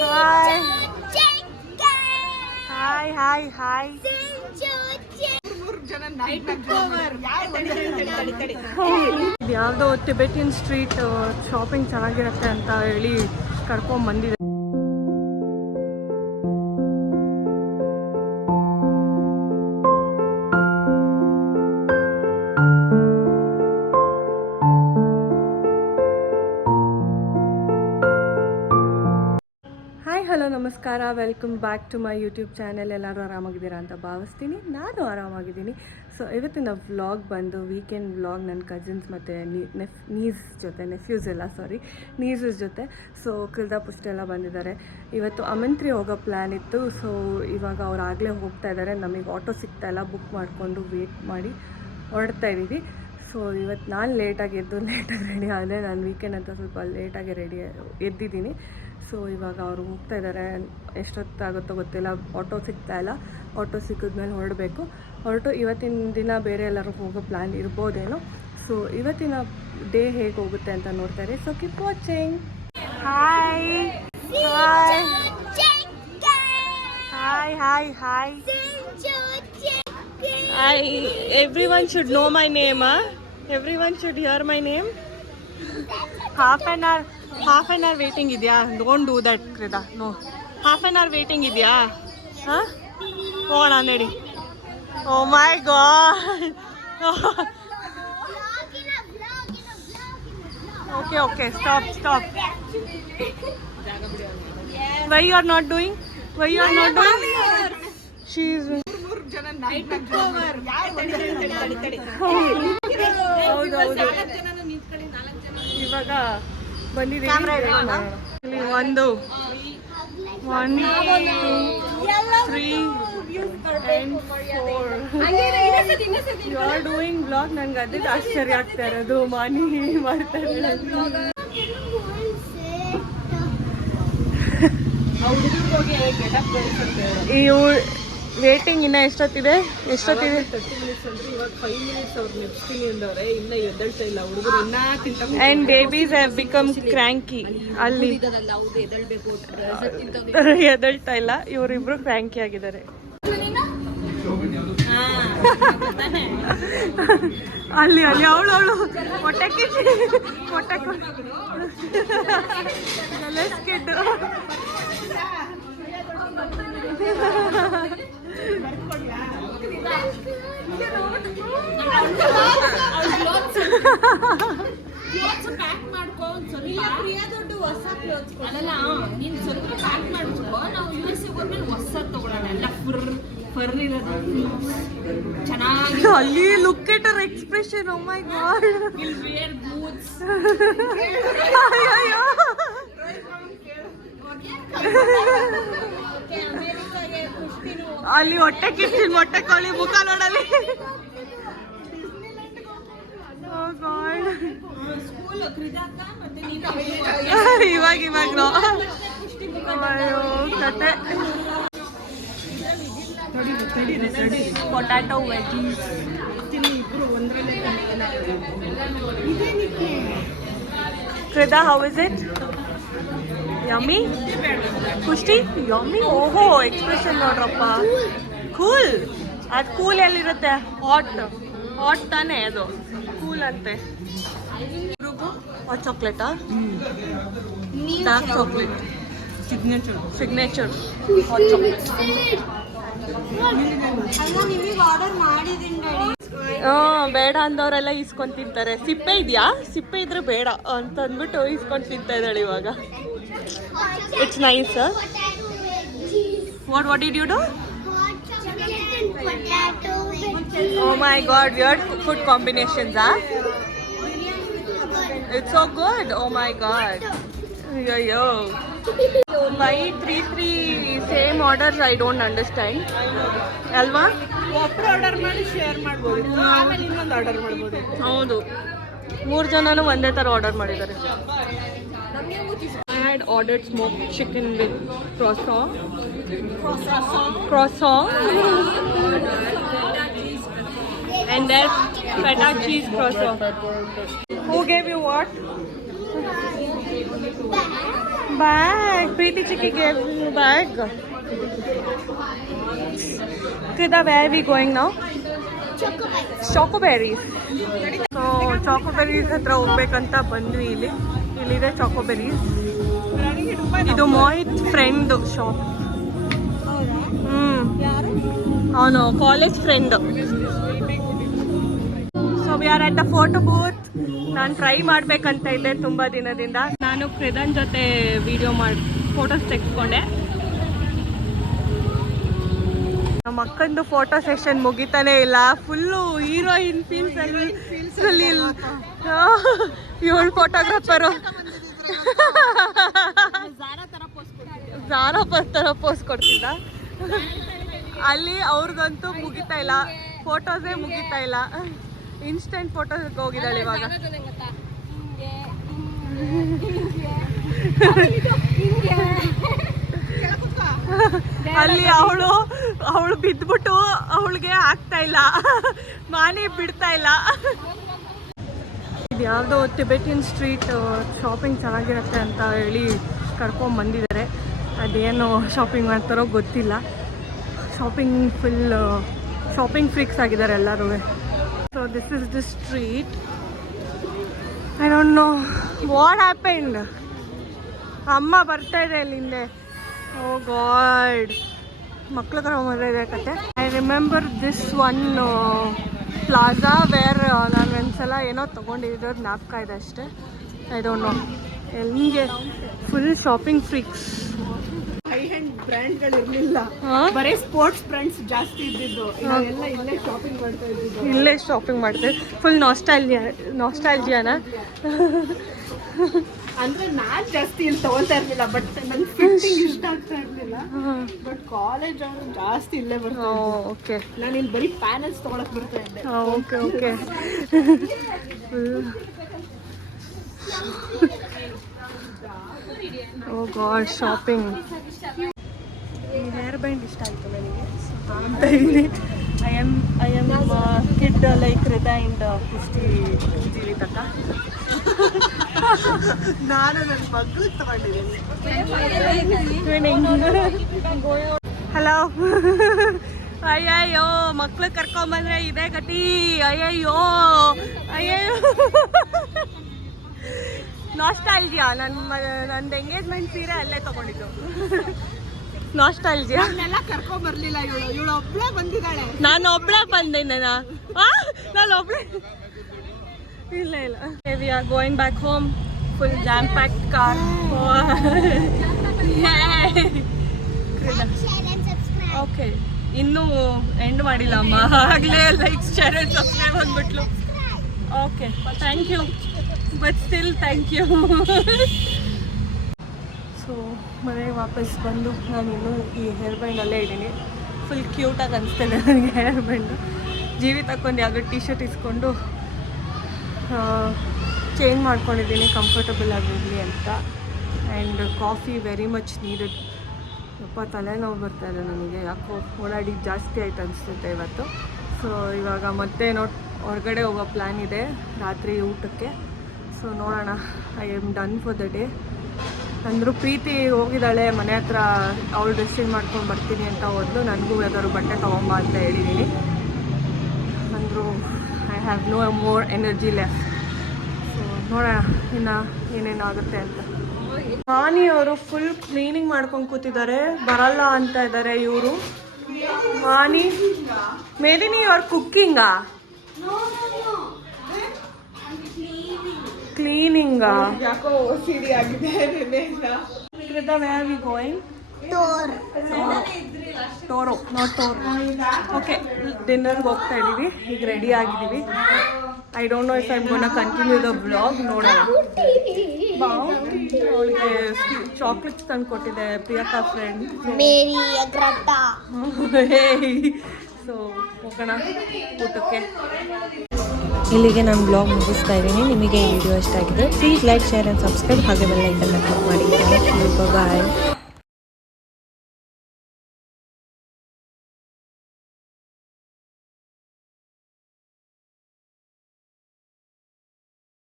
Hi. Hi, hi, hi. ಇದು ಯಾವುದೋ Tibetan street shopping ಚೆನ್ನಾಗಿರುತ್ತೆ ಅಂತ ಹೇಳಿ ಕರ್ಕೊಂಡ್ ಬಂದಿದೆ. ಹಲೋ ನಮಸ್ಕಾರ, welcome back to my YouTube channel. ಎಲ್ಲರೂ ಆರಾಮಾಗಿದ್ದೀರಾ ಅಂತ ಭಾವಿಸ್ತೀನಿ. ನಾನು ಆರಾಮಾಗಿದ್ದೀನಿ. ಸೊ ಇವತ್ತಿನ ವ್ಲಾಗ್ ಬಂದು ವೀಕೆಂಡ್ ವ್ಲಾಗ್. ನನ್ನ ಕಸಿನ್ಸ್ ಮತ್ತು ನೀಸಸ್ ಜೊತೆ ಸೊ ಕಿಲ್ದಾ ಪುಷ್ಟಿ ಎಲ್ಲ ಬಂದಿದ್ದಾರೆ. ಇವತ್ತು ಅಮಂತ್ರಿ ಹೋಗೋ ಪ್ಲ್ಯಾನ್ ಇತ್ತು. ಸೊ ಇವಾಗ ಅವ್ರು ಆಗಲೇ ಹೋಗ್ತಾ ಇದ್ದಾರೆ. ನಮಗೆ ಆಟೋ ಸಿಗ್ತಾಯಿಲ್ಲ, ಬುಕ್ ಮಾಡಿಕೊಂಡು ವೇಟ್ ಮಾಡಿ ಹೊರಡ್ತಾ ಇದ್ದೀವಿ. ಸೊ ಇವತ್ತು ನಾನು ಲೇಟಾಗಿ ರೆಡಿ ಆದರೆ, ನಾನು ವೀಕೆಂಡ್ ಅಂತ ಸ್ವಲ್ಪ ಲೇಟಾಗಿ ಎದ್ದಿದ್ದೀನಿ. ಸೊ ಇವಾಗ ಅವರು ಹೋಗ್ತಾ ಇದ್ದಾರೆ. ಎಷ್ಟೊತ್ತಾಗುತ್ತೋ ಗೊತ್ತಿಲ್ಲ, ಆಟೋ ಸಿಗ್ತಾಯಿಲ್ಲ. ಆಟೋ ಸಿಕ್ಕಿದ್ಮೇಲೆ ಹೊರಟು ಇವತ್ತಿನ ದಿನ ಬೇರೆ ಎಲ್ಲರೂ ಹೋಗೋ ಪ್ಲ್ಯಾನ್ ಇರ್ಬೋದೇನೋ. ಸೊ ಇವತ್ತಿನ ಡೇ ಹೇಗೆ ಹೋಗುತ್ತೆ ಅಂತ ನೋಡ್ತಾರೆ. So keep watching. Hi hi hi hi hi. Everyone should know my name, huh? Everyone should hear my name. Half an hour waiting idya. Don't do that, Krida. No. Half an hour waiting idya. Huh? Hogoಣ ನಡಿ. Oh my god. Okay. Stop. Why you are not doing? She's ಹೌದು. ಇವಾಗ ಬಂದಿದ್ದೀವಿ. 1 2 3 and 4. You are doing vlog. ನಂಗೆ ಅದೇ ಆಶ್ಚರ್ಯ ಆಗ್ತಾ ಇರೋದು. ಮಾನಿ ಮಾಡ್ತಾ ಇರೋದು. ವೇಟಿಂಗ್ ಇನ್ನ ಎಷ್ಟೊತ್ತಿದೆ? 30 minutes ಅಂದ್ರೆ ಇವಾಗ 5 minutes ಅವ್ರು ನೆಪ್ಸ್ತೀನಿ ಅಂದವ್ರೆ. ಇನ್ನ ಎದ್ದಳ್ತಾ ಇಲ್ಲ ಹುಡುಗರು. ಇನ್ನ ತಿಂತ and babies have become cranky. ಅಲ್ಲಿ ಎದ್ದಳ್ತಾ ಇಲ್ಲ. ಇವರಿಬ್ರು ಕ್ರ್ಯಾಂಕಿ ಆಗಿದ್ದಾರೆ. ಅಲ್ಲಿ ಅವಳು ಹೊಟ್ಟೆ ಕಿಡ್ಡು. ಅಲ್ಲಿ look at our expression. Oh my God. ಅಲ್ಲಿ ಹೊಟ್ಟೆ ಕಿಚ್ಚಿನ ಮೊಟ್ಟೆ ಕೋಳಿ ಮುಖ ನೋಡಲಿ. ಇವಾಗ ಅಯ್ಯೋ ಕತೆ. Potato veggies Krida, how is it? Yummy? Kushti? Yummy? ಓಹೋ ಎಕ್ಸ್ಪ್ರೆಷನ್ ನೋಡ್ರಪ್ಪ. ಕೂಲ್. ಅದು ಕೂಲ್ ಎಲ್ಲಿರುತ್ತೆ? ಹಾಟ್ ತಾನೇ ಅದು. ಕೂಲ್ ಅಂತೆ. ಹಾಟ್ ಚಾಕ್ಲೇಟಾ? Dark chocolate. Signature hot chocolate. ಬೇಡ ಅಂದವರೆಲ್ಲ ಇಸ್ಕೊಂಡು ತಿಂತಾರೆ. ಸಿಪ್ಪೆ ಇದೆಯಾ? ಸಿಪ್ಪೆ ಇದ್ರೆ ಬೇಡ ಅಂತ ಅಂದ್ಬಿಟ್ಟು ಇಸ್ಕೊಂಡು ತಿಂತಾ ಇದ್ದಾಳೆ ಇವಾಗ. It's nice, huh? What did you do? Oh my god, weird food combinations, huh? It's so good. Oh my god. Yo. Why 3 same orders? I don't understand. ಅಲ್ವಾ? ಒಬ್ಬರು ಆರ್ಡರ್ ಮಾಡಿ ಶೇರ್ ಮಾಡ್ಬೋದು, ಆಮೇಲೆ ಇನ್ನೊಂದು ಆರ್ಡರ್ ಮಾಡ್ಬೋದು. ಹೌದು, 3 ಜನನು ಒಂದೇ ಥರ ಆರ್ಡರ್ ಮಾಡಿದ್ದಾರೆ. I had ordered smoked chicken with croissant. And then feta cheese croissant. Who gave you what? Bag. Preeti Chiki gave you bag. Krida, where are we going now? Chocoberries. So chocoberries ಹತ್ರ ಹೋಗ್ಬೇಕಂತ ಬಂದ್ವಿ. ಇಲ್ಲಿದೆ chocoberries. ಇದು Mohit friend shop. ಅವನು college friend. So we are at the photo booth. ನಾನು try ಮಾಡ್ಬೇಕಂತ ಇದ್ದೆ ತುಂಬಾ ದಿನದಿಂದ. ನಾನು ಕ್ರಿದನ್ ಜೊತೆ ವಿಡಿಯೋ ಫೋಟೋಸ್ ತೆಗೆದುಕೊಂಡೆ. ನಮ್ಮ ಅಕ್ಕಂದು ಫೋಟೋ ಸೆಷನ್ ಮುಗಿತಾನೆ ಇಲ್ಲ. ಫುಲ್ಲು ಹೀರೋಯಿನ್ ಫೀಲ್ಸ್ ಅಲ್ಲಿ ಇವಳು ಫೋಟೋಗ್ರಾಫರು ಝಾರಾ ತರ ಪೋಸ್ ಕೊಡ್ತಿದ್ದ. ಅಲ್ಲಿ ಅವ್ರಿಗಂತೂ ಮುಗಿತಾ ಇಲ್ಲ, ಫೋಟೋಸೇ ಮುಗಿತಾ ಇಲ್ಲ. ಇನ್ಸ್ಟೆಂಟ್ ಫೋಟೋಸ್ಗೆ ಹೋಗಿದ್ದಾಳೆ ಇವಾಗ. ಅಲ್ಲಿ ಅವಳು ಬಿದ್ಬಿಟ್ಟು ಅವಳಿಗೆ ಆಗ್ತಾ ಇಲ್ಲ, ಮಾನಿ ಬಿಡ್ತಾ ಇಲ್ಲ. ಇದು ಯಾವುದೋ ಟಿಬೆಟಿಯನ್ ಸ್ಟ್ರೀಟ್ ಶಾಪಿಂಗ್ ಚೆನ್ನಾಗಿರುತ್ತೆ ಅಂತ ಹೇಳಿ ಕರ್ಕೊಂಡು ಬಂದಿದ್ದಾರೆ. ಅದೇನು ಶಾಪಿಂಗ್ ಮಾಡ್ತಾರೋ ಗೊತ್ತಿಲ್ಲ. ಶಾಪಿಂಗ್ ಫ್ರೀಕ್ಸ್ ಆಗಿದ್ದಾರೆ ಎಲ್ಲರೂ. So this is the street. I don't know what happened. ಅಮ್ಮ ಬರ್ತಾ ಇದೆ ಅಲ್ಲಿಂದೆ. ಓ ಗಾಡ್, ಮಕ್ಳು ಕರ್ಕೊಂಡ್ಬಂದ್ರೆ ಇದೆ ಕತೆ. I remember this one plaza where ನಾನು ಒಂದ್ಸಲ ಏನೋ ತೊಗೊಂಡಿದ್ದು ಜ್ಞಾಪಕ ಇದೆ ಅಷ್ಟೇ. I don't know. ಎಲ್ಲಿಗೆ full shopping freaks. High end ಬ್ರ್ಯಾಂಡ್ಗಳು ಇರಲಿಲ್ಲ, ಬರೀ ಸ್ಪೋರ್ಟ್ಸ್ ಬ್ರ್ಯಾಂಡ್ಸ್ ಜಾಸ್ತಿ ಇದ್ದಿದ್ದು. ಎಲ್ಲ ಇಲ್ಲೇ ಶಾಪಿಂಗ್ ಮಾಡ್ತಾ ಇದ್ದಿದ್ದು. ಇಲ್ಲೇ ಶಾಪಿಂಗ್ ಮಾಡ್ತೀವಿ. ಫುಲ್ ನಾಸ್ಟಾಲ್ಜಿಯಾನ. ಅಂದ್ರೆ ನಾನ್ ಜಾಸ್ತಿ ಇಲ್ಲಿ ತಗೊಳ್ತಾ ಇರ್ಲಿಲ್ಲ, ಬಟ್ ನನ್ ಫಿಟ್ಟಿಂಗ್ ಇಷ್ಟ ಆಗ್ತಾ ಇರ್ಲಿಲ್ಲ. ಬಟ್ ಕಾಲೇಜ್ ಅವರು ಜಾಸ್ತಿ ಇಲ್ಲೇ ಬರ್ತಾರೆ. ಓಕೆ, ನಾನು ಇಲ್ಲಿ ಬರೀ ಪ್ಯಾನಲ್ಸ್ ತಗೊಳಕ್ ಬರ್ತಾ ಇದ್ದೆ. Okay okay. Oh God, shopping. ಈ ಹೇರ್ ಬ್ಯಾಂಡ್ ಇಷ್ಟ ಆಯಿತು ನನಗೆ. ಐ ಆಮ್ ಕಿಡ್ ಲೈಕ್ ಹೃದಯ ಇಂದ ಪುಷ್ಟಿ ಜೀವಿತಕ್ಕ. ನಾನು ನನ್ನ ಮಗ್ಳಿಗೆ ತಗೊಂಡಿದ್ದೀನಿ. ಹಲೋ. ಅಯ್ಯಯ್ಯೋ, ಮಕ್ಳು ಕರ್ಕೊಂಬಂದ್ರೆ ಇದೇ ಗತಿ. ಅಯ್ಯಯ್ಯೋ ನಾಸ್ಟಾಲ್ಜಿಯಾ. ನಂದು ಎಂಗೇಜ್ಮೆಂಟ್ ಸೀರೆ ಅಲ್ಲೇ ತಗೊಂಡಿದ್ದು. ನಾಸ್ಟಾಲ್ಜಿಯಾ. ಎಲ್ಲ ಕರ್ಕೊಂಡ್ ಬರ್ಲಿಲ್ಲ ಇವಳು ಒಬ್ಳೆ ಬಂದಿದ್ದಾಳೆ. ನಾನು ಒಬ್ಳೆ ಬಂದೆ. ನಾನು ಒಬ್ಳೆ ಇಲ್ಲ. We are going back home. Full jam packed car. Okay, ಇನ್ನೂ ಎಂಡ್ ಮಾಡಿಲ್ಲ ಅಮ್ಮ, ಆಗಲೇ ಲೈಕ್ ಶೇರ್ ಅಂಡ್ ಸಬ್ಸ್ಕ್ರೈಬ್ ಅಂದ್ಬಿಟ್ಲು. Okay, thank you, but still thank you. So ಮನೆಗೆ ವಾಪಸ್ ಬಂದು ನಾನು ಇನ್ನೂ ಈ ಹೇರ್ ಬ್ಯಾಂಡಲ್ಲೇ ಇದ್ದೀನಿ. ಫುಲ್ ಕ್ಯೂಟಾಗಿ ಅನಿಸ್ತಿದೆ ನನಗೆ ಹೇರ್ ಬ್ಯಾಂಡು. ಜೀವಿತಕ್ಕೊಂದು ಯಾವುದೋ ಟಿ ಶರ್ಟ್ ಇಸ್ಕೊಂಡು ಚೇಂಜ್ ಮಾಡ್ಕೊಂಡಿದ್ದೀನಿ ಕಂಫರ್ಟಬಲ್ ಆಗಿರಲಿ ಅಂತ. And coffee very much needed. ಸ್ವಲ್ಪ ತಲೆನೋವು ಬರ್ತಾಯಿದೆ ನನಗೆ, ಯಾಕೋ ಓಡಾಡಿ ಜಾಸ್ತಿ ಆಯ್ತು ಅನಿಸುತ್ತೆ ಇವತ್ತು. ಸೊ ಇವಾಗ ಮತ್ತೆ ಹೊರಗಡೆ ಹೋಗೋ ಪ್ಲ್ಯಾನ್ ಇದೆ ರಾತ್ರಿ ಊಟಕ್ಕೆ. ಸೊ ನೋಡೋಣ. I am done for the day. ಅಂದರೂ ಪ್ರೀತಿ ಹೋಗಿದ್ದಾಳೆ ಮನೆ ಹತ್ರ, ಅವಳು ಡ್ರೆಸ್ಸಿಂಗ್ ಮಾಡ್ಕೊಂಡು ಬರ್ತೀನಿ ಅಂತ ಹೋದ್ಲು. ನನಗೂ ಯಾವ್ದಾದ್ರು ಬಟ್ಟೆ ತೊಗೊಂಬ ಅಂತ ಹೇಳಿದ್ದೀನಿ. ಅಂದರೂ I have no more energy left. So ನೋಡೋಣ ಇನ್ನು ಏನೇನಾಗುತ್ತೆ ಅಂತ. ಮಾನಿಯವರು ಫುಲ್ ಕ್ಲೀನಿಂಗ್ ಮಾಡ್ಕೊಂಡು ಕೂತಿದ್ದಾರೆ, ಬರಲ್ಲ ಅಂತ ಇದ್ದಾರೆ ಇವರು. ಮಾನಿ, ಮೇದಿನಿ ಅವ್ರ ಕುಕ್ಕಿಂಗಾ? ಕ್ಲೀನಿಂಗಾ? ಯಾಕೋ OCD ಆಗಿದೆ. Krida, where are we going? Toro, not Tor. Okay, ಡಿನ್ನರ್ಗೆ ಹೋಗ್ತಾ ಇದ್ದೀವಿ. ಈಗ ರೆಡಿ ಆಗಿದ್ದೀವಿ. I don't know if I am gonna continue the vlog. ನೋಡೋಣ. ಅವಳಿಗೆ ಚಾಕ್ಲೇಟ್ಸ್ ತಂದು ಕೊಟ್ಟಿದೆ ಪ್ರಿಯಕಾ ಫ್ರೆಂಡ್. ಸೊ ಹೋಗೋಣ ಊಟಕ್ಕೆ. ಇಲ್ಲಿಗೆ ನಾನು ಬ್ಲಾಗ್ ಮುಗಿಸ್ತಾ ಇದ್ದೀನಿ. ನಿಮಗೆ ಈ ವಿಡಿಯೋ ಇಷ್ಟ ಆಗಿದೆ please like, share and subscribe, ಹಾಗೆ ಬೆಲ್ ಐಕನ್ನ ಕ್ಲಿಕ್ ಮಾಡಿ. Thank you, bye.